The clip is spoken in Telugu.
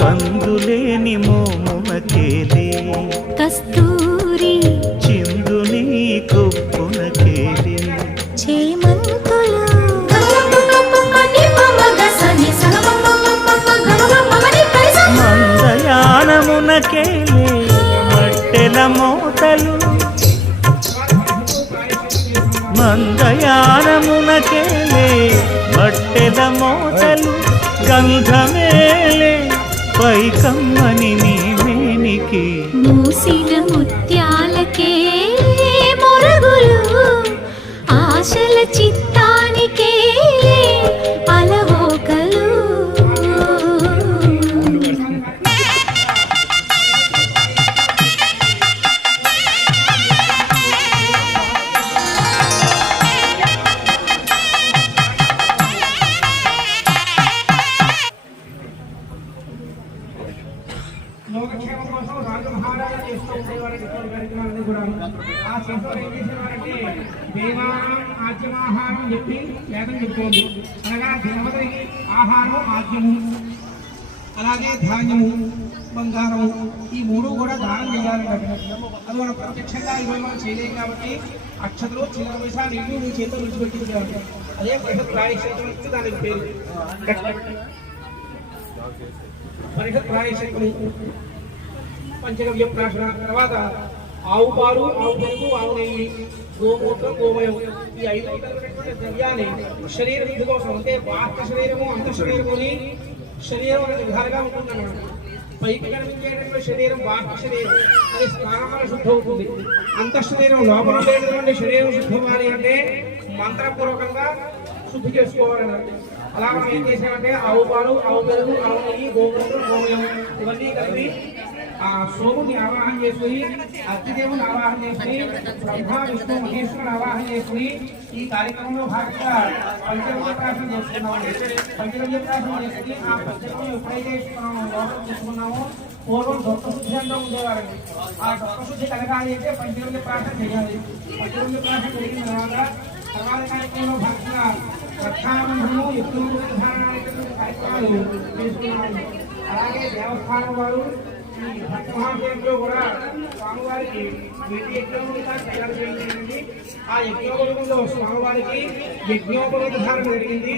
కందులేని మోమునకేలే కస్తూరి చిందుని కొప్పునకేలే చేమంతులు మందయానమునకేలే మట్టెల మోతలు మందయానమునకేలే మట్టెల మోతలు గంధమేలే పైకమ్మని నీ మేనికి మూసిన ముత్యాలకే మొరగులు ఆశల చిత్తానికే అలవోకలు లోకక్షేమం కోసం రాజమహారాజు చేస్తూ ఉండేవారు ఇటువంటి కార్యక్రమాలన్నీ కూడా. ఆ చేతిలో ఏం చేసేవారంటే దేవానం ఆద్యమాహారం చెప్పి వేదం చెప్తోంది. అనగా దేవతలకి ఆహారం ఆద్యము, అలాగే ధాన్యము, బంగారము, ఈ మూడు కూడా దానం చేయాలంటే అది మనం ప్రత్యక్షంగా ఇవాళ మనం చేయలేం కాబట్టి అక్షతలు చిన్న పైసా నీళ్ళు నీ చేతిలో విడిచిపెట్టించాలి. అదే పరిషత్ ప్రాయశ్చిత్తం ఇస్తే దానికి పేరు. పరిషత్ ప్రాయశ్చిత్తం పంచగవ్య ప్రాశన తర్వాత ఆవు పాలు, ఆవు పెరుగు, ఆవు నెయ్యి, గోమూత్రం, గోమయం, ఈ 5 రకాలైనటువంటి ద్రవ్యాన్ని శరీర శుద్ధి కోసం అంటే బాహ్య శరీరము అంతఃశరీరముని శరీరం అనే విధాలుగా ఉంటుందన్నమాట. పైకి కనిపించేటటువంటి శరీరం బాహ్య శరీరం అది స్నానం వల్ల శుద్ధి అవుతుంది. అంతఃశరీరం లోపల ఉండేటటువంటి శరీరం శుద్ధమాలి అంటే మంత్రపూర్వకంగా శుద్ధి చేసుకోవాలన్నమాట. అలా మనం ఏం చేసామంటే ఆవు పాలు, ఆవు పెరుగు, ఆవు నెయ్యి, గోమూత్రం, గోమయం ఇవన్నీ కలిపి ఆ సోముని ఆవాహన చేసుకుని అగ్నిదేవుని ఆవాహన చేసుకుని బ్రహ్మ విష్ణు మహేశ్వరుని ఆవాహన చేసుకుని ఈ కార్యక్రమంలో భాగంగా పంచగవ్య ప్రాశనం చేసుకున్నామండి. పంచగవ్య ప్రాశనం చేసుకుని ఆ పంచగవ్యం ఎప్పుడైతే మనం లోపల తీసుకున్నామో పూర్వం దొక్కశుద్ధి అంతా ఉండేవారండి. ఆ దొక్కశుద్ధి కలగాలి అంటే పంచగవ్య ప్రాశనం చేయాలి. పంచగవ్య ప్రాశనం జరిగిన తర్వాత కార్యక్రమంలో భాగంగా రక్షాబంధము ఎక్కువ ధారణాలైనటువంటి కార్యక్రమాలు చేసుకున్నాము. అలాగే దేవస్థానం వారు ఈ భక్త మహాదేవులో కూడా స్వామివారికి వెండి యజ్ఞోపవీతం తయారు చేయడం జరిగింది. ఆ యజ్ఞోపవీతంలో స్వామివారికి యజ్ఞోపవీత ధారణ జరిగింది.